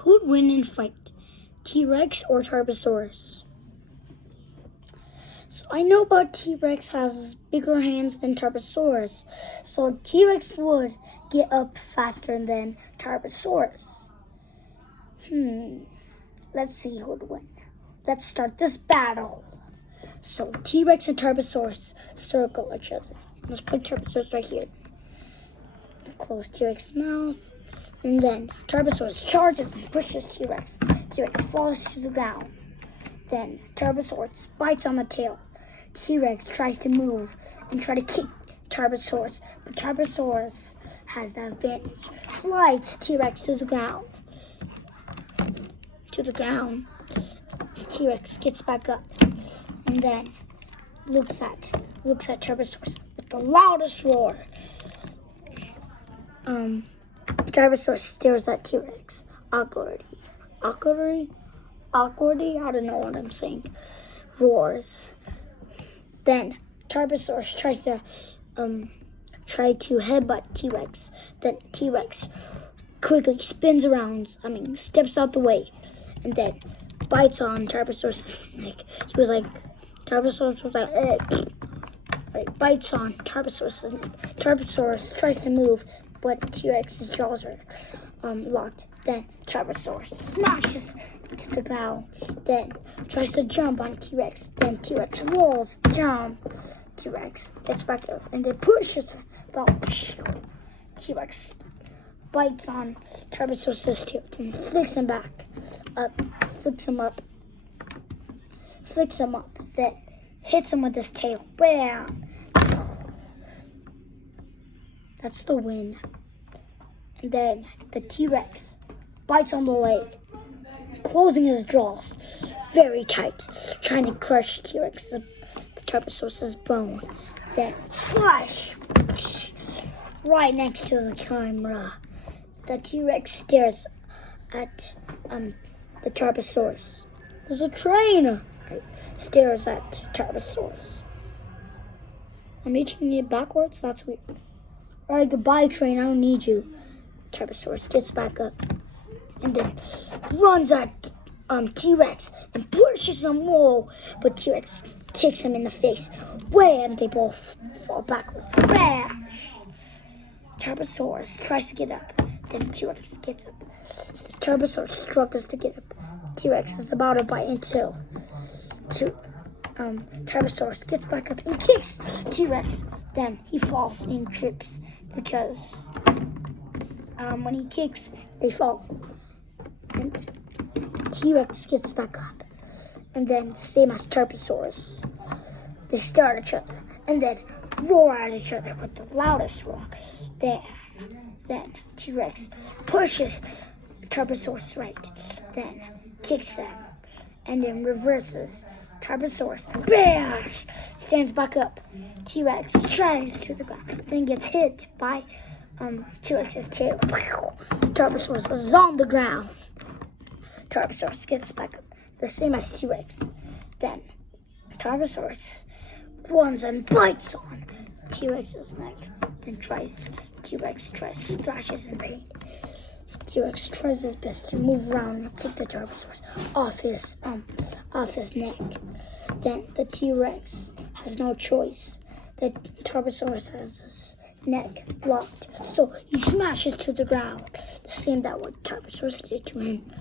Who would win in a fight? T-Rex or Tarbosaurus? So I know about T-Rex has bigger hands than Tarbosaurus. So T-Rex would get up faster than Tarbosaurus. Let's see who would win. Let's start this battle. So T-Rex and Tarbosaurus circle each other. Let's put Tarbosaurus right here. Close T-Rex's mouth. And then Tarbosaurus charges and pushes T-Rex. T-Rex falls to the ground. Then Tarbosaurus bites on the tail. T-Rex tries to move and try to kick Tarbosaurus, but Tarbosaurus has the advantage. Slides T-Rex to the ground. T-Rex gets back up and then looks at Tarbosaurus with the loudest roar. Tarbosaurus stares at T-Rex awkwardly. I don't know what I'm saying. Roars. Then Tarbosaurus tries to headbutt T-Rex. Then T-Rex quickly steps out the way, and then bites on Tarbosaurus' neck. Tarbosaurus was like, right, bites on Tarbosaurus' neck. Tarbosaurus tries to move, but T-Rex's jaws are locked. Then Tarbosaurus smashes into the ground. Then tries to jump on T-Rex. Then T-Rex rolls, jump. T-Rex gets back up and then pushes him. T-Rex bites on Tarbosaurus' tail and flicks him up. Then hits him with his tail. Bam! That's the win. And then the T-Rex bites on the leg, closing his jaws very tight, trying to crush Tarbosaurus' bone. Then slash right next to the camera. The T-Rex stares at the Tarbosaurus. There's a train. Right, stares at Tarbosaurus. I'm reaching it backwards. That's weird. All right, goodbye, train. I don't need you. Tarbosaurus gets back up and then runs at T-Rex and pushes him. Whoa! But T-Rex kicks him in the face. Wham! They both fall backwards. Bam! Tarbosaurus tries to get up. Then T-Rex gets up. Tarbosaurus struggles to get up. T-Rex is about to bite into Tarbosaurus gets back up and kicks T-Rex. Then he falls and trips because when he kicks, they fall. And T-Rex gets back up. And then, same as Tarbosaurus, they stare at each other and then roar at each other with the loudest roar. Then T-Rex pushes Tarbosaurus right. Then kicks him and then reverses. Tarbosaurus, bam! Stands back up. T-Rex strides to the ground. Then gets hit by T-Rex's tail. Tarbosaurus is on the ground. Tarbosaurus gets back up, the same as T-Rex. Then Tarbosaurus runs and bites on T-Rex's neck. Then T-Rex thrashes in pain. T-Rex tries his best to move around and take the Tarbosaurus off his neck. Then the T-Rex has no choice. The Tarbosaurus has his neck blocked, so he smashes to the ground, the same that what Tarbosaurus did to him.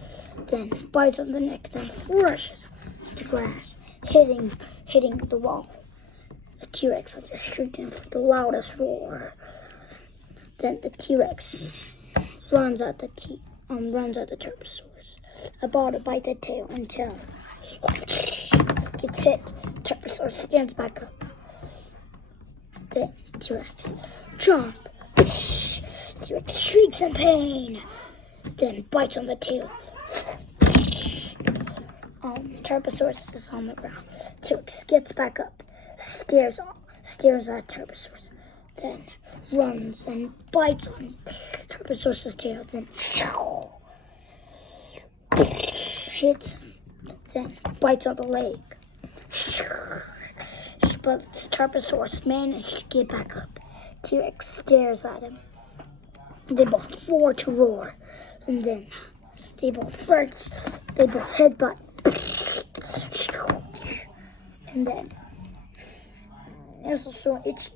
Then bites on the neck, then flushes to the grass, hitting the wall. The T-Rex has just shrieked him with the loudest roar. Then the T-Rex runs at the Tarbosaurus, about to bite the tail until gets hit. Tarbosaurus stands back up. Then T-Rex jump. T-Rex shrieks in pain. Then bites on the tail. Tarbosaurus is on the ground. T-Rex gets back up, stares at Tarbosaurus, then runs and bites on Tarbosaurus' tail. Then hits him. Then bites on the leg. But Tarbosaurus managed to get back up. T-Rex stares at him. They both roar to roar. And then They both flirt. They both headbutt. And then it's also itchy.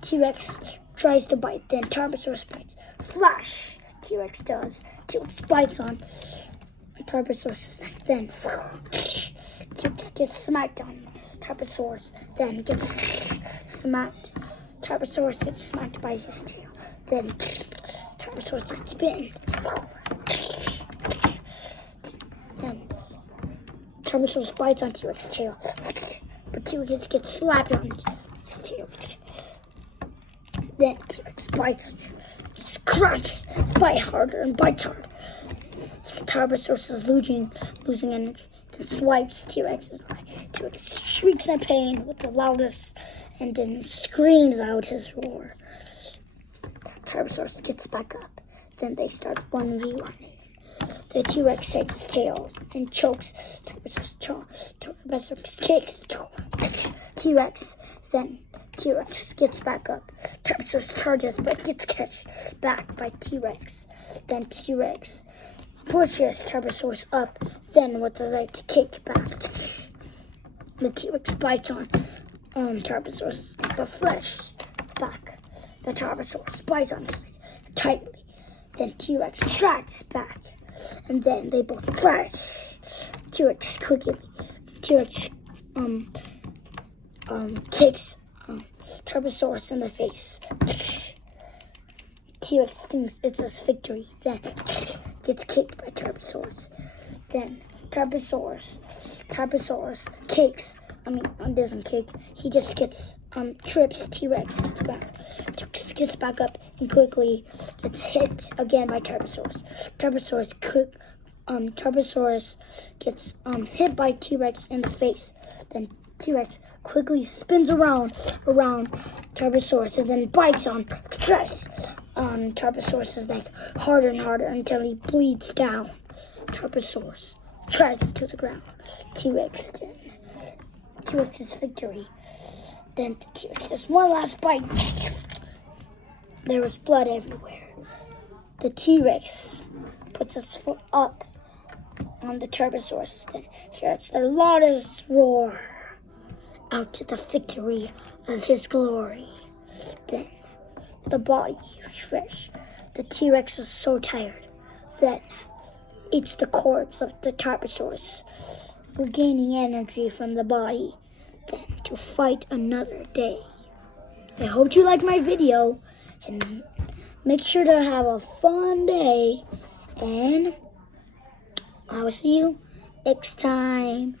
T-Rex tries to bite, then Tarbosaurus bites. Flash! T-Rex does. T-Rex bites on Tarbosaurus' neck. Then T-Rex gets smacked on Tarbosaurus. Then gets smacked. Tarbosaurus gets smacked by his tail. Then Tarbosaurus gets bitten. Then Tarbosaurus bites on T-Rex's tail. But T-Rex gets slapped on his tail. Then T-Rex bites. Crunch! It's bite harder and bites hard. Tarbosaurus is losing energy. Then swipes T-Rex's eye. T-Rex shrieks in pain with the loudest and then screams out his roar. Tarbosaurus gets back up. Then they start 1v1. The T-Rex takes his tail and chokes. Tarbosaurus kicks T-Rex. Then T-Rex gets back up. Tarbosaurus charges but gets catched back by T-Rex. Then T-Rex pushes Tarbosaurus up. Then with the leg to kick back. The T-Rex bites on Tarbosaurus but flesh back. The Tarbosaurus bites on his leg tightly. Then T-Rex strikes back. And then they both crash. T-Rex quickly. T-Rex kicks Tarbosaurus in the face. T-Rex thinks it's his victory. Then gets kicked by Tarbosaurus. Then Tarbosaurus kicks. Doesn't kick. He just gets trips T-Rex to the ground. T-Rex gets back up and quickly gets hit again by Tarbosaurus. Tarbosaurus gets hit by T-Rex in the face. Then T-Rex quickly spins around Tarbosaurus and then bites on Tarbosaurus' neck harder and harder until he bleeds down. Tarbosaurus tries to the ground. T-Rex's victory. Then the T-Rex does one last bite. There was blood everywhere. The T-Rex puts his foot up on the Tarbosaurus. Then shouts the loudest roar out to the victory of his glory. Then the body refreshed. The T-Rex was so tired. Then eats the corpse of the Tarbosaurus, regaining energy from the body, then to fight another day. I hope you liked my video, and make sure to have a fun day, and I will see you next time. Bye.